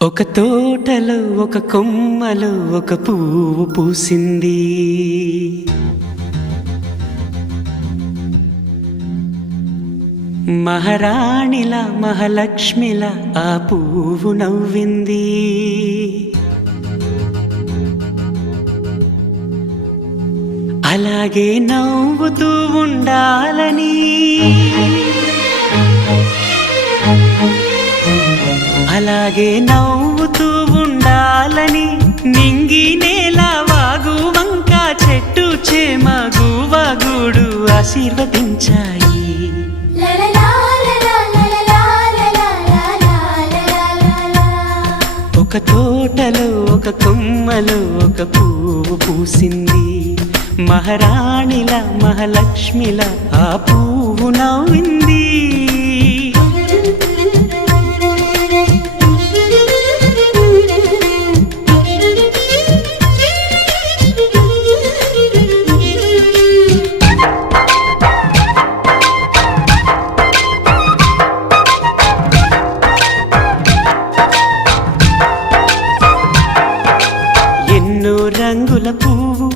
ఒక తోటలో ఒక కొమ్మలో ఒక పువ్వు పూసింది. మహారాణిలా మహాలక్ష్మిలా ఆ పువ్వు నవ్వింది. అలాగే నవ్వుతూ ఉండాలని, అలాగే నవ్వుతూ ఉండాలని నింగి నేల వాగు వంక చెట్టు చేమ గువగూడు ఆశీర్వదించాయి. ఒక తోటలో ఒక కొమ్మలో ఒక పువ్వు పూసింది. మహారాణిలా మహాలక్ష్మిలా ఆ పువ్వు నవ్వింది.